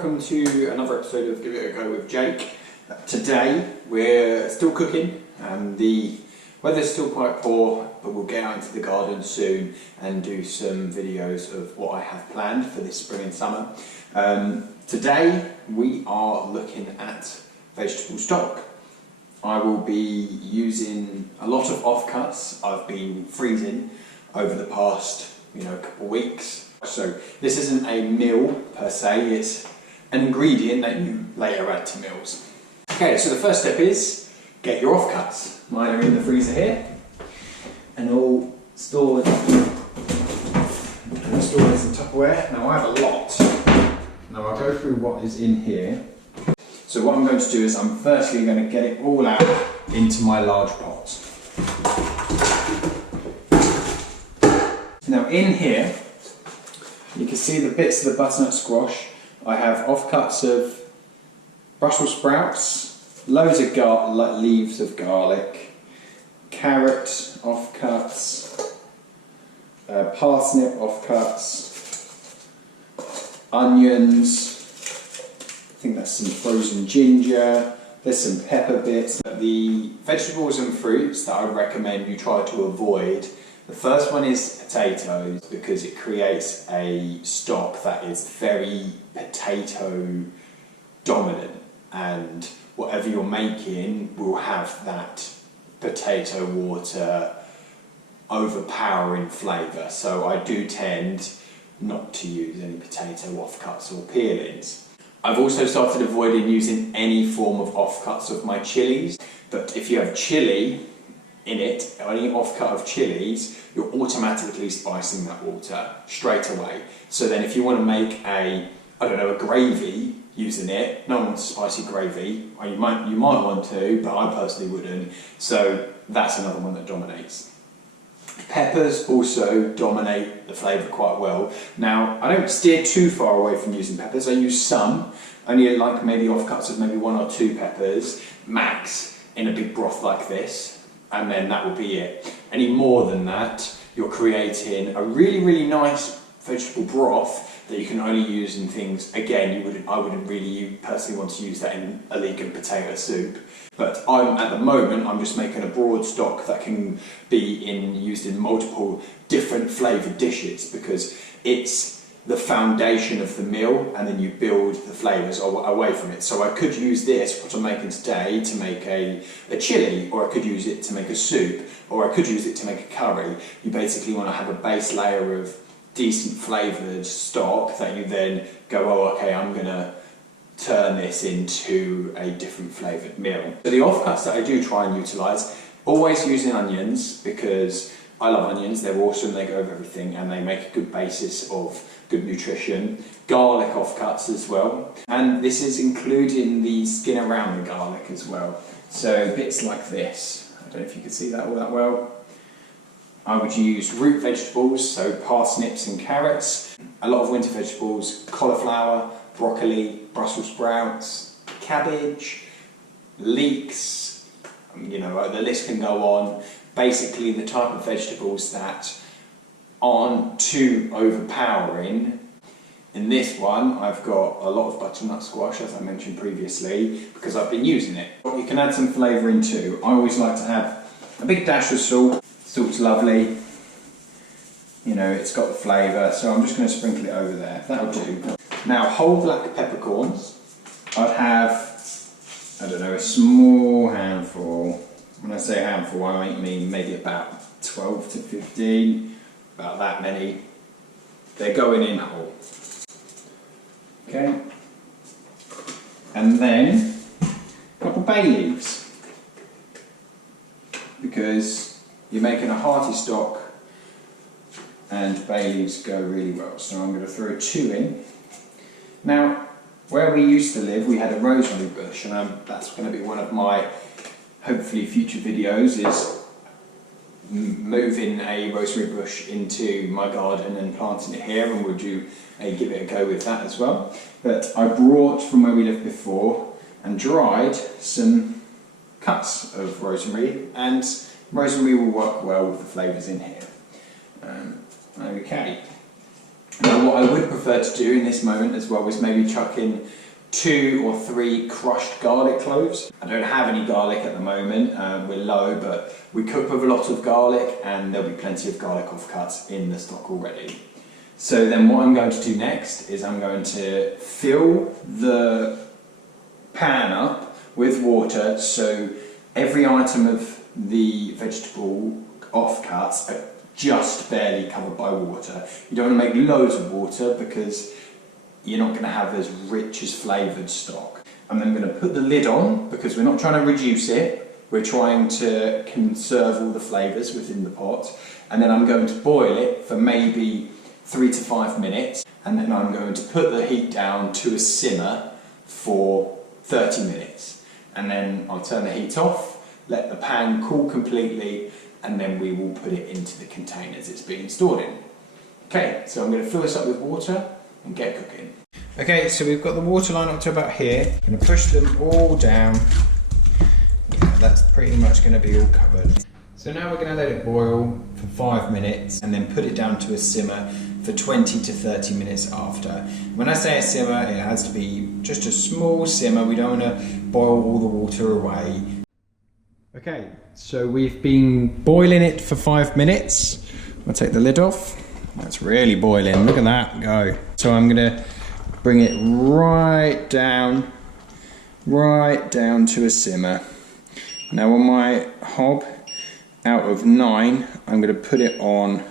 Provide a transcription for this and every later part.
welcome to another episode of Give It a Go with Jake. Today we're still cooking. The weather's still quite poor, but we'll get out into the garden soon and do some videos of what I have planned for this spring and summer. Today we are looking at vegetable stock. I will be using a lot of offcuts I've been freezing over the past couple of weeks. So this isn't a meal per se, it's an ingredient that you later add to meals. Okay, so the first step is get your offcuts. Mine are in the freezer here and all stored in Tupperware. Now I have a lot. Now I'll go through what is in here. So what I'm going to do is I'm firstly going to get it all out into my large pot. Now in here, you can see the bits of the butternut squash. I have offcuts of Brussels sprouts, loads of leaves of garlic, carrot offcuts, parsnip offcuts, onions, I think that's some frozen ginger, there's some pepper bits. The vegetables and fruits that I would recommend you try to avoid, the first one is potatoes, because it creates a stock that is very potato dominant, and whatever you're making will have that potato water overpowering flavour. So I do tend not to use any potato offcuts or peelings. I've also started avoiding using any form of offcuts of my chilies, but if you have chilli in it, any offcut of chilies, you're automatically spicing that water straight away. So then if you want to make a gravy using it, no one wants spicy gravy, or you might want to, but I personally wouldn't, so that's another one that dominates. Peppers also dominate the flavour quite well. Now, I don't steer too far away from using peppers. I use some, only like maybe offcuts of maybe 1 or 2 peppers, max, in a big broth like this, and then that will be it. Any more than that, you're creating a really, really nice vegetable broth that you can only use in things, again, I wouldn't really personally want to use that in a leek and potato soup. But at the moment, I'm just making a broad stock that can be used in multiple different flavoured dishes, because it's the foundation of the meal, and then you build the flavours away from it. So I could use this, what I'm making today, to make a chilli, or I could use it to make a soup, or I could use it to make a curry. You basically want to have a base layer of decent flavoured stock that you then go, oh okay, I'm going to turn this into a different flavoured meal. So the offcuts that I do try and utilise, always using onions, because I love onions, they're awesome, they go over everything, and they make a good basis of good nutrition. Garlic offcuts as well, and this is including the skin around the garlic as well. So bits like this, I don't know if you can see that all that well. I would use root vegetables, so parsnips and carrots, a lot of winter vegetables, cauliflower, broccoli, Brussels sprouts, cabbage, leeks, the list can go on. Basically the type of vegetables that aren't too overpowering. In this one I've got a lot of butternut squash, as I mentioned previously, because I've been using it. You can add some flavour in too. I always like to add a big dash of salt. Salt's lovely, it's got the flavour, so I'm just going to sprinkle it over there. That'll do. Now, whole black peppercorns, I'd have, a small handful. When I say handful, I mean maybe about 12 to 15, about that many. They're going in whole. Okay. And then a couple bay leaves, because you're making a hearty stock and bay leaves go really well. So I'm going to throw 2 in. Now, where we used to live, we had a rosemary bush, and that's going to be one of my hopefully future videos, is moving a rosemary bush into my garden and planting it here, and we'll give it a go with that as well. But I brought from where we lived before and dried some cuts of rosemary, and rosemary will work well with the flavours in here. Okay, Now what I would prefer to do in this moment as well is maybe chuck in 2 or 3 crushed garlic cloves. I don't have any garlic at the moment, we're low, but we cook with a lot of garlic and there'll be plenty of garlic offcuts in the stock already. So then what I'm going to do next is I'm going to fill the pan up with water so every item of the vegetable offcuts are just barely covered by water. You don't want to make loads of water because you're not going to have as rich as flavoured stock. I'm then going to put the lid on because we're not trying to reduce it, we're trying to conserve all the flavours within the pot, and then I'm going to boil it for maybe 3 to 5 minutes, and then I'm going to put the heat down to a simmer for 30 minutes, and then I'll turn the heat off, let the pan cool completely, and then we will put it into the containers it's being stored in. Okay, so I'm going to fill this up with water and get cooking. Okay, so we've got the water line up to about here. I'm going to push them all down. Yeah, that's pretty much going to be all covered. So now we're going to let it boil for 5 minutes and then put it down to a simmer for 20 to 30 minutes after. When I say a simmer, it has to be just a small simmer. We don't want to boil all the water away. Okay, so we've been boiling it for 5 minutes. I'll take the lid off. That's really boiling, look at that go. So I'm gonna bring it right down to a simmer. Now on my hob, out of 9, I'm gonna put it on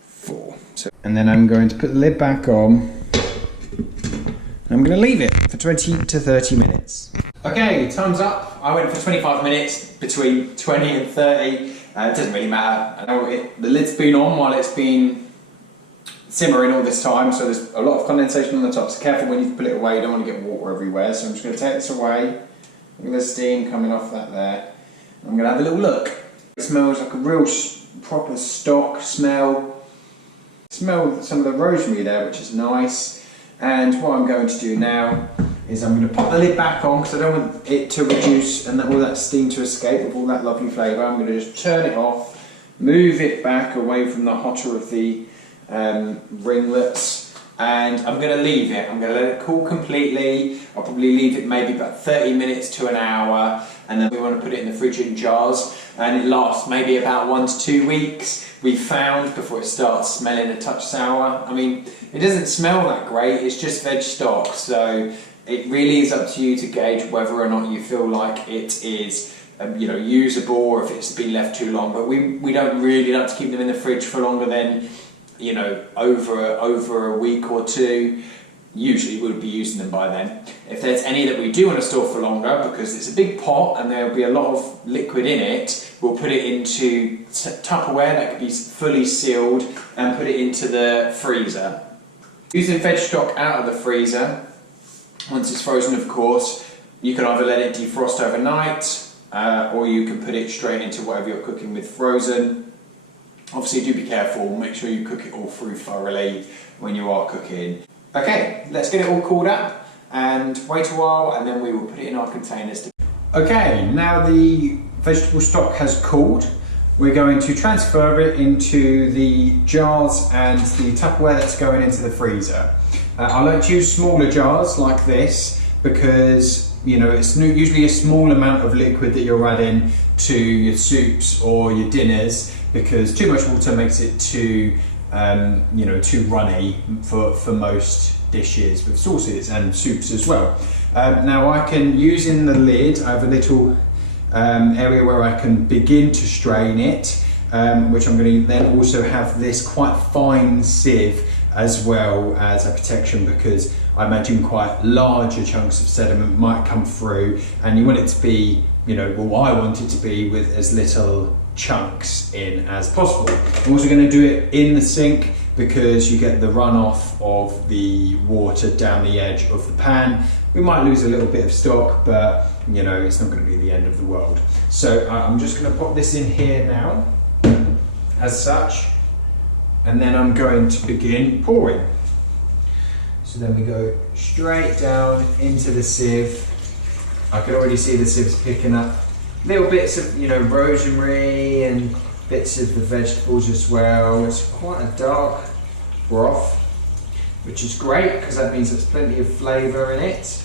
4. And then I'm going to put the lid back on. I'm gonna leave it for 20 to 30 minutes. Okay, time's up. I went for 25 minutes, between 20 and 30. It doesn't really matter. I know the lid's been on while it's been simmering all this time, so there's a lot of condensation on the top, so careful when you put it away, you don't want to get water everywhere. So I'm just going to take this away. Look at the steam coming off that there. I'm going to have a little look. It smells like a real proper stock smell. Smell some of the rosemary there, which is nice. And what I'm going to do now is I'm going to pop the lid back on because I don't want it to reduce and all that steam to escape with all that lovely flavour. I'm going to just turn it off, move it back away from the hotter of the ringlets, and I'm going to leave it. I'm going to let it cool completely. I'll probably leave it maybe about 30 minutes to an hour, and then we want to put it in the fridge in jars, and it lasts maybe about 1 to 2 weeks. We found before it starts smelling a touch sour. I mean, it doesn't smell that great, it's just veg stock, so it really is up to you to gauge whether or not you feel like it is usable or if it's been left too long. But we don't really like to keep them in the fridge for longer than over a week or 2. Usually we'll be using them by then. If there's any that we do want to store for longer, because it's a big pot and there'll be a lot of liquid in it, we'll put it into Tupperware that could be fully sealed and put it into the freezer. Using veg stock out of the freezer, once it's frozen of course, you can either let it defrost overnight or you can put it straight into whatever you're cooking with frozen. Obviously do be careful, make sure you cook it all through thoroughly when you are cooking. Okay, let's get it all cooled up and wait a while, and then we will put it in our containers. Okay, now the vegetable stock has cooled. We're going to transfer it into the jars and the Tupperware that's going into the freezer. I like to use smaller jars like this because it's usually a small amount of liquid that you're adding to your soups or your dinners, because too much water makes it too runny for most dishes with sauces and soups as well. Now I can use in the lid, I have a little area where I can begin to strain it, which I'm going to then also have this quite fine sieve as well as a protection, because I imagine quite larger chunks of sediment might come through and you want it to be, I want it to be with as little chunks in as possible. I'm also going to do it in the sink because you get the runoff of the water down the edge of the pan. We might lose a little bit of stock, but it's not going to be the end of the world. So I'm just going to pop this in here now as such, and then I'm going to begin pouring. So then we go straight down into the sieve. I can already see the sieve's picking up little bits of rosemary and bits of the vegetables as well. It's quite a dark broth. which is great because that means there's plenty of flavour in it.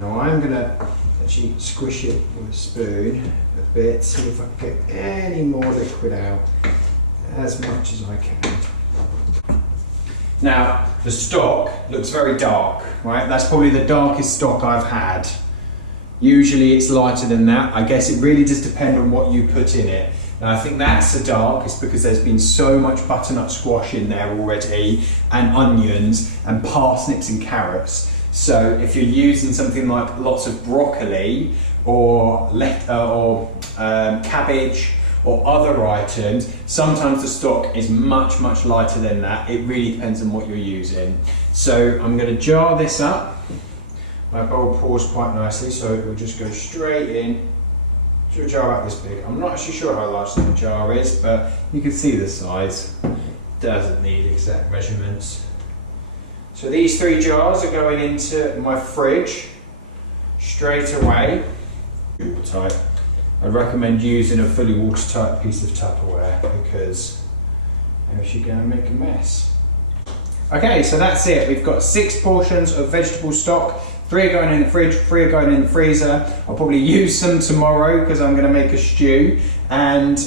Now I'm going to actually squish it with a spoon a bit, see if I can get any more liquid out, as much as I can. Now the stock looks very dark, right? That's probably the darkest stock I've had. Usually it's lighter than that. I guess it really does depend on what you put in it. Now I think that's so dark is because there's been so much butternut squash in there already, and onions and parsnips and carrots. So if you're using something like lots of broccoli or cabbage or other items, sometimes the stock is much lighter than that. It really depends on what you're using. So I'm going to jar this up. My bowl pours quite nicely, so it will just go straight in to a jar about this big. I'm not actually sure how large the jar is, but you can see the size. Doesn't need exact measurements. So these 3 jars are going into my fridge straight away. Watertight. I'd recommend using a fully watertight piece of Tupperware because else you're going to make a mess. Okay, so that's it. We've got 6 portions of vegetable stock. 3 are going in the fridge, 3 are going in the freezer. I'll probably use some tomorrow because I'm going to make a stew, and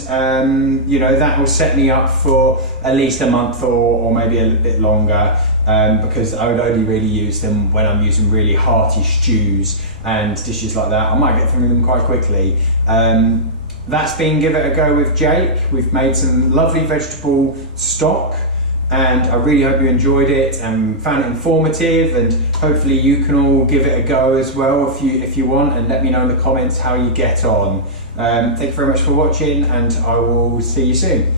you know, that will set me up for at least a month or maybe a bit longer, because I would only really use them when I'm using really hearty stews and dishes like that. I might get through them quite quickly. That's been Give It a Go with Jake. We've made some lovely vegetable stock, and I really hope you enjoyed it and found it informative, and hopefully you can all give it a go as well if you want, and let me know in the comments how you get on. Thank you very much for watching, and I will see you soon.